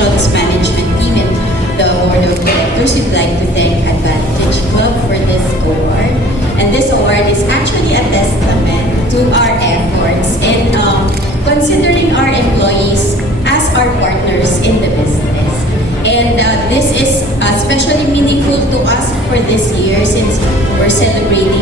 Operations Management Team and the Board of Directors, we'd like to thank Advantage Club for this award. And this award is actually a testament to our efforts in considering our employees as our partners in the business. And this is especially meaningful to us for this year since we're celebrating